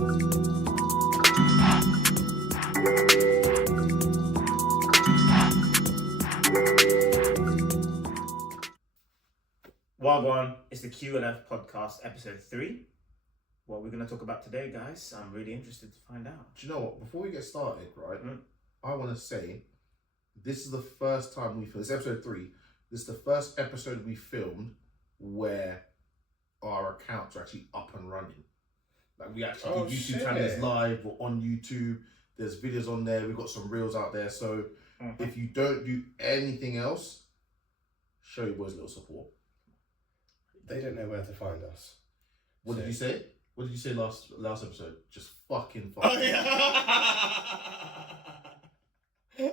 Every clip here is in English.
Wagwan, it's the Q&F podcast, episode 3. What we're going to talk about today, guys, I'm really interested to find out. Do you know what? Before we get started, right, I want to say this is the first time we filmed. It's episode 3. This is the first episode we filmed where our accounts are actually up and running. Like, we actually do YouTube channels live. We're on YouTube. There's videos on there. We've got some reels out there. So if you don't do anything else, show your boys a little support. They don't know where to find us. What did you say? What did you say last episode? Just fucking find us. Oh, yeah.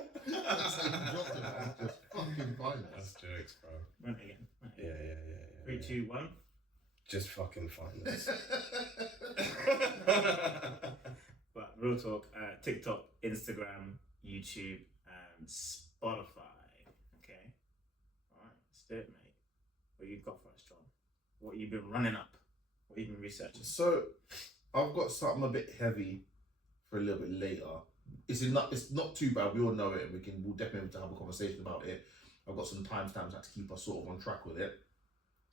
Just fucking find us. That's jokes, bro. Run it again. Yeah. 3, 2, 1. Just fucking find us. But real talk, TikTok, Instagram, YouTube, and Spotify. Okay? Alright, let's do it, mate. What you got for us, John? What you've been running up? What you've been researching? So, I've got something a bit heavy for a little bit later. It's not too bad. We all know it, and we'll definitely have to have a conversation about it. I've got some timestamps to keep us sort of on track with it.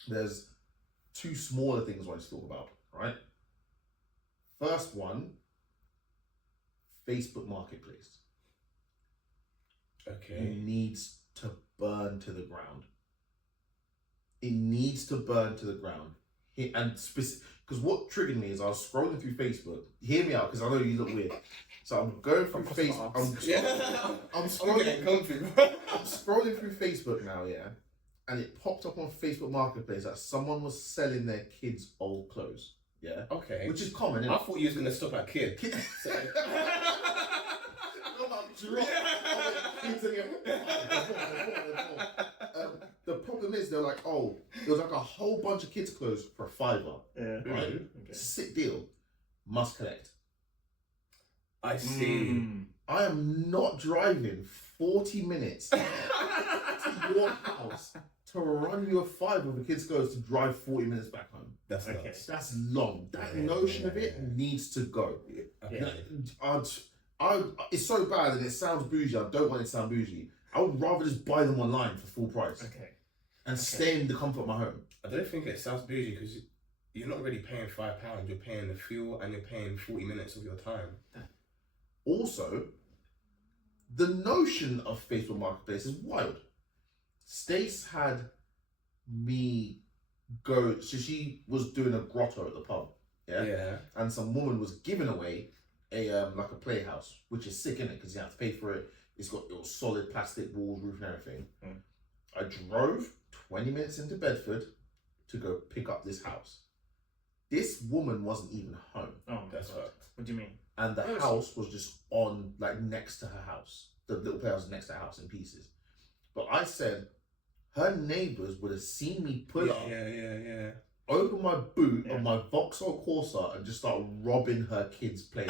There's 2 smaller things I want to talk about, right? First one, Facebook Marketplace. Okay. It needs to burn to the ground. It needs to burn to the ground. And because what triggered me is I was scrolling through Facebook. Hear me out, because I know you look weird. So I'm going through Facebook. I'm scrolling through Facebook now, yeah. And it popped up on Facebook Marketplace that someone was selling their kids' old clothes. Yeah. Okay. Which is common, isn't I it? thought you was gonna stop at kid. So. The problem is they're like, oh, there's like a whole bunch of kids' clothes for $5. Yeah. Right? Okay. Sick deal. Must collect. I see. I am not driving 40 minutes to your house to run you a $5 with a kid's clothes to drive 40 minutes back home. That's okay. nuts. That's long. That notion of it needs to go. Yeah. It's so bad and it sounds bougie. I don't want it to sound bougie. I would rather just buy them online for full price. Okay. And stay in the comfort of my home. I don't think it sounds bougie because you're not really paying £5. You're paying the fuel and you're paying 40 minutes of your time. Also, the notion of Facebook Marketplace is wild. Stace had me go, so she was doing a grotto at the pub, yeah? And some woman was giving away a like a playhouse, which is sick, innit? Because you have to pay for it. It was solid plastic walls, roof and everything. I drove 20 minutes into Bedford to go pick up this house. This woman wasn't even home. Oh, that's right. What do you mean? And the house was just on, like, next to her house. The little playhouse was next to her house in pieces. But I said, her neighbours would have seen me pull up, open my boot of my Vauxhall Corsa and just start robbing her kids' place.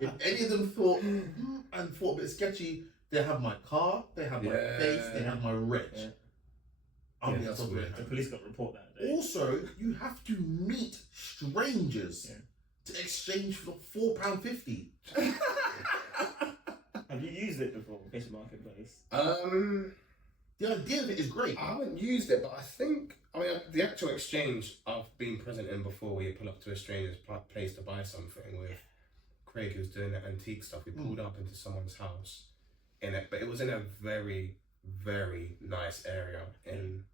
If any of them thought a bit sketchy, they have my car, they have my face, they have my reg. The police got a report that day. Also, you have to meet strangers to exchange for £4.50. Have you used it before, Facebook Marketplace? The idea of it is great. I haven't used it, but I mean, the actual exchange I've been present in before, where you pull up to a stranger's place to buy something with Craig, who's doing the antique stuff. We pulled up into someone's house but it was in a very, very nice area in.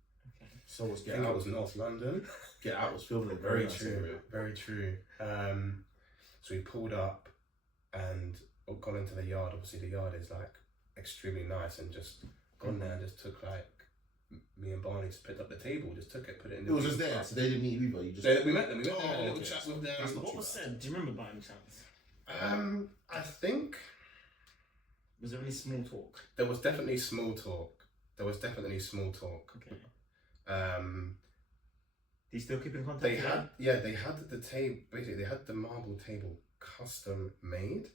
So was Get I think Out. it was North London. Get Out was filmed in a Very nice true. area. Very true. So we pulled up and got into the yard. Obviously, the yard is like extremely nice, and just gone there and just took like me and Barney just picked up the table, just took it, put it in. It was just there, so they didn't meet you either. We met them. We met them. Had a little chat with them. What was said? Do you remember by any chance? I think. Was there any small talk? There was definitely small talk. Okay. Do you still keep in contact? They had the table. Basically, they had the marble table custom made.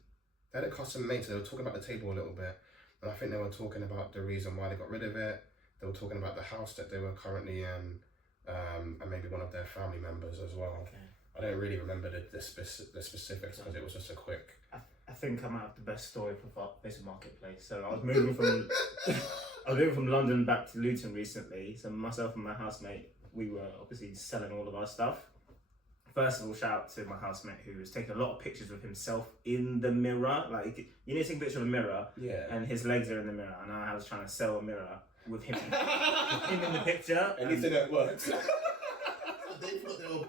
They had it custom made, so they were talking about the table a little bit, and I think they were talking about the reason why they got rid of it. They were talking about the house that they were currently in, and maybe one of their family members as well. Okay. I don't really remember the specifics because it was just a quick. I think I might have the best story for Facebook Marketplace. So I was moving from London back to Luton recently. So myself and my housemate, we were obviously selling all of our stuff. First of all, shout out to my housemate who was taking a lot of pictures of himself in the mirror. Like, you need to take a picture of a mirror, and his legs are in the mirror, and I was trying to sell a mirror with him, in the picture. And you said it works. They thought they were.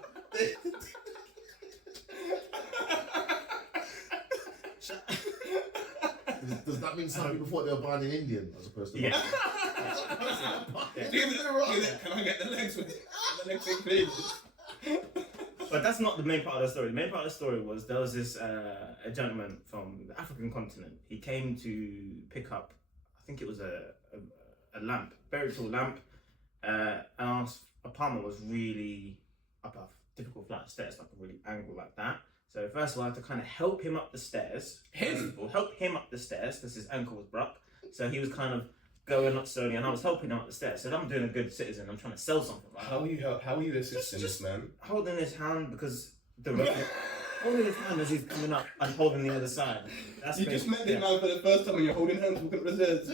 Does that mean some people thought they were buying an Indian as opposed to? Yeah. Can I get the legs with it? The legs included. But that's not the main part of the story. The main part of the story was there was this a gentleman from the African continent. He came to pick up, I think it was a lamp, very tall lamp, and our apartment was really up a typical flight of stairs, like a really angle like that. So first of all, I had to kind of help him up the stairs. Help him up the stairs because his ankle was broke. So he was kind of going up slowly, and I was helping him up the stairs. So I'm doing a good citizen. I'm trying to sell something, right? How are you assisting this man? Holding his hand because holding his hand as he's coming up and holding the other side. That's you just met this man for the first time and you're holding hands walking up the stairs.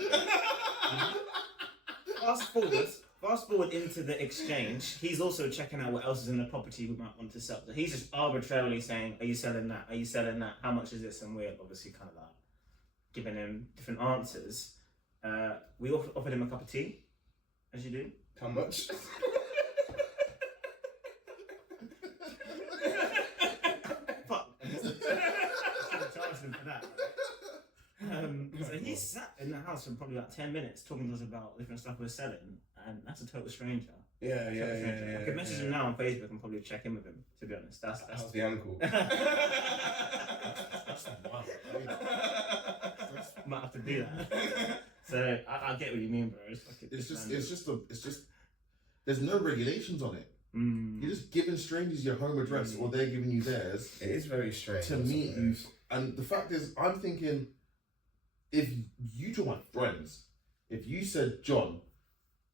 Fast forward into the exchange. He's also checking out what else is in the property we might want to sell. So he's just arbitrarily saying, "Are you selling that? Are you selling that? How much is this?" And we're obviously kind of like giving him different answers. We offered him a cup of tea, as you do. How much? Fuck. I should have charged him for that. So he sat in the house for probably about 10 minutes talking to us about different stuff we're selling, and that's a total stranger. Yeah. I could message him now on Facebook and probably check in with him, to be honest. That's How's the ankle? That's wild. Might have to do that. So I get what you mean, bro. It's just. There's no regulations on it. You're just giving strangers your home address, or they're giving you theirs. It is very strange to meet you. And the fact is, I'm thinking, if you two are my friends, if you said, John,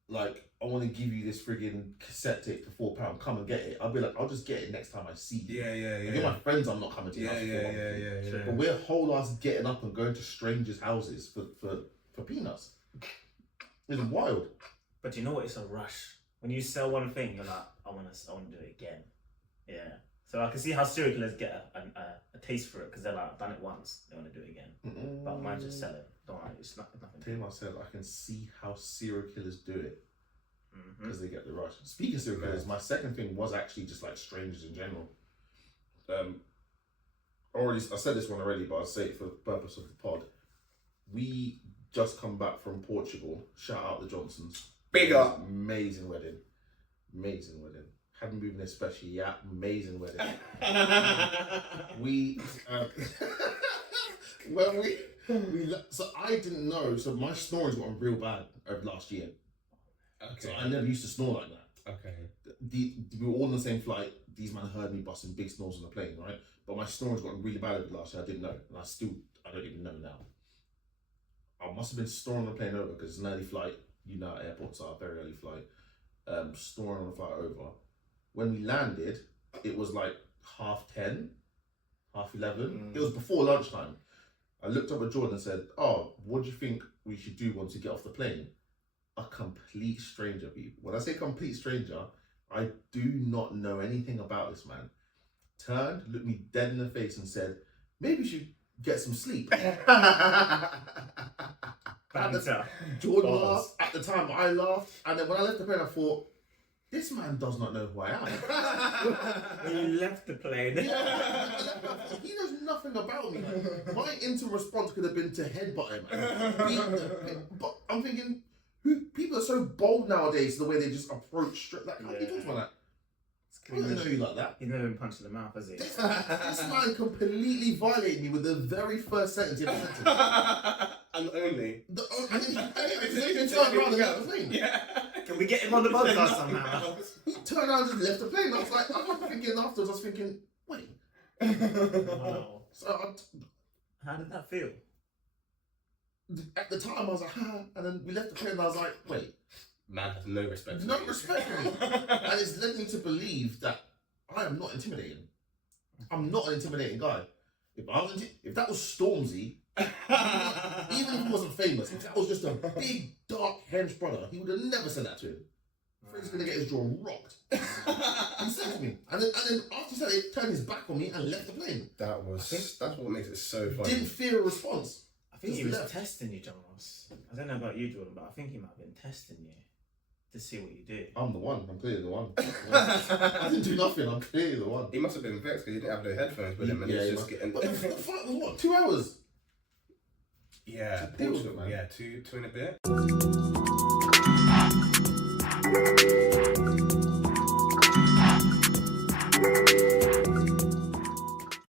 like, I want to give you this friggin' cassette tape for £4, come and get it, I'll be like, I'll just get it next time I see you. Yeah. If you're my friends, I'm not coming to your house. Yeah. But we're whole ass getting up and going to strangers' houses for peanuts. It's wild. But you know what? It's a rush. When you sell one thing, you're like, I want to do it again. Yeah. So I can see how serial killers get a taste for it because they're like, I've done it once, they want to do it again. But mine just sell it. Don't worry, it's nothing. Tell you, I said I can see how serial killers do it because they get the rush. Speaking of serial killers, my second thing was actually just like strangers in general. I said this one already, but I'll say it for the purpose of the pod. We just come back from Portugal. Shout out the Johnsons. Big up. Amazing wedding. Hadn't been especially yet. Amazing wedding. So I didn't know. So my snoring's gotten real bad over last year. Okay. So I never used to snore like that. Okay. We were all on the same flight. These men heard me busting big snores on the plane, right? But my snoring's gotten really bad over the last year. I didn't know, and I don't even know now. I must have been snoring on the plane over because it's an early flight. You know, airports are a very early flight. Snoring on the flight over. When we landed, it was like 10:30, 11:30. It was before lunchtime. I looked up at Jordan and said, "Oh, what do you think we should do once we get off the plane?" A complete stranger, people. When I say complete stranger, I do not know anything about this man. Turned, looked me dead in the face and said, "Maybe you should get some sleep." Jordan laughed. At the time, I laughed. And then when I left the plane, I thought, this man does not know who I am. When you left the plane. Yeah, he knows nothing about me. My instant response could have been to headbutt him. But I'm thinking, people are so bold nowadays, the way they just approach straight. Like, how do you talk about that? I don't know you like that. He's never been punched in the mouth, has he? This man completely violated me with the very first sentence he ever said to me. And only. And then he turned around and left the plane. Yeah. Can we get him on the podcast somehow? He turned around and just left the plane. I was like, I was thinking afterwards, I was thinking, wait. Wow. So How did that feel? at the time I was like, and then we left the plane and I was like, wait. Man has no respect for No me. respect for me. And it's led me to believe that I am not intimidating. I'm not an intimidating guy. If that was Stormzy, even if he wasn't famous, if that was just a big dark hench brother, he would have never said that to him. He's gonna get his jaw rocked. He said to me, and then after he said it, he turned his back on me and left the plane. That's what makes it so funny. Didn't fear a response. I think he was testing you, John Ross. I don't know about you, Jordan, but I think he might have been testing you to see what you do. I'm the one. I'm clearly the one. I didn't do nothing. I'm clearly the one. He must have been vexed because he didn't have no headphones with him, and he's just getting. But the flight was what? 2 hours. Yeah, deal with it, man. Yeah, two and a bit.